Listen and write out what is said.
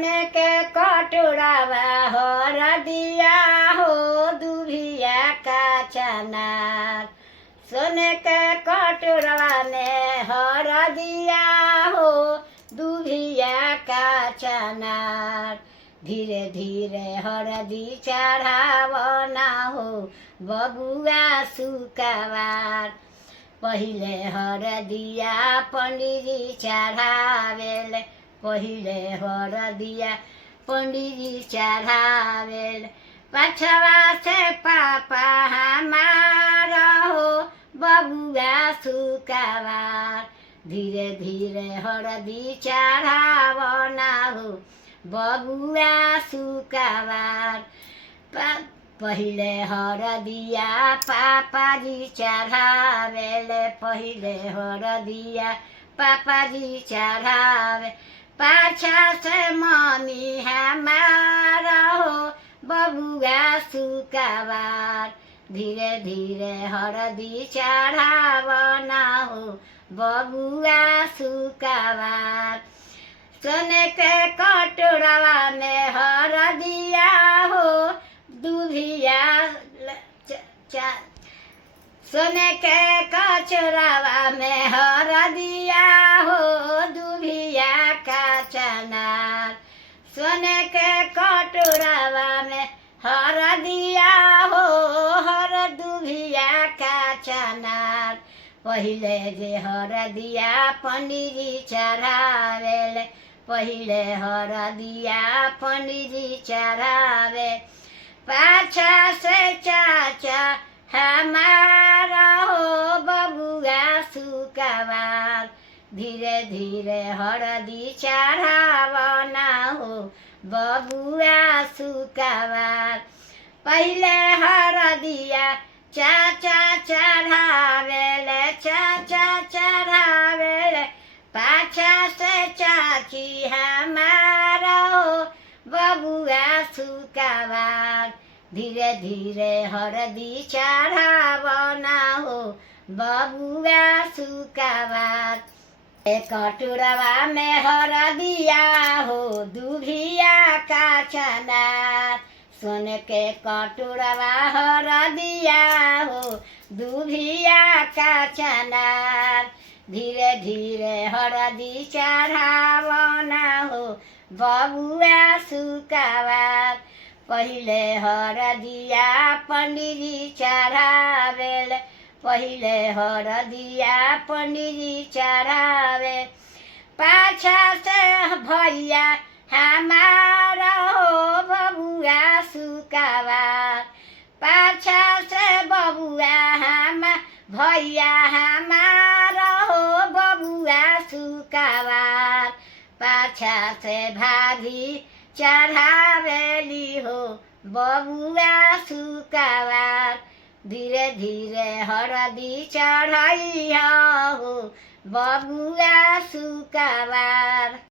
सोने के कटोरावा हरदिया हो दुभिया का चनार। सोने के कटोरावा में हरदिया हो दुभिया का चनार। धीरे धीरे हरदी चढ़ावना हो बबुआ सुकावार। पहिले हरदिया पंडितजी चढ़ावेले, पहिले हरदिया पंडितजी चढ़ावेले। पछवा से पापा हमारा हो बबुआ सुकावार। धीरे धीरे हरदी चढ़ावना हो बबुआ सुकावार। पहिले हरदिया पापाजी चढ़ावेले, पहिले हरदिया पापाजी चढ़ावे। पाछा से मम्मी हमारा हो बबुआ सुकावार। धीरे धीरे हरदी चढ़ावना हो बबुआ सुकावार। सोने के कटोरावा में हरदिया हो दुभिया सोने के कटोरावा में हरदिया हो दुभिया का चनार। सोने के कटोरावा में हरदिया हो हर दुभिया का चनार। पहिले जे हरदिया पंडितजी चढ़ावेले, पहिले हरदिया पंडितजी चढ़ावे। पाछा से चाचा हमारा हो बबुआ सुकावार। धीरे धीरे हरदी चढ़ावना हो बबुआ सुकावार। पहिले हरदिया चाचा चढ़ावेले, चाचा चढ़ावेले। पाछा से चाची हमारा हो बबुआ सुकावार। धीरे धीरे हरदी चढ़ावना हो बबुआ सुकावार। एक कटोरावा में हरदिया हो दुभिया का चनार। सोने के कटोरावा हरदिया हो दुभिया का चनार। धीरे धीरे हरदी चढ़ावना हो बबुआ सुकावार। पहिले हरदिया पंडितजी चढ़ावेले, पहिले हरदिया पंडितजी चढ़ावे। पाछा से भैया हमारा हो बबुआ सुकावार। पाछा से बबुआ भैया हमारा हो बबुआ सुकावार। पाछा से भाभी चढ़ावेली हो बबुआ सुकावार। धीरे धीरे हरदी चढ़ैया हो बबुआ सुकावार।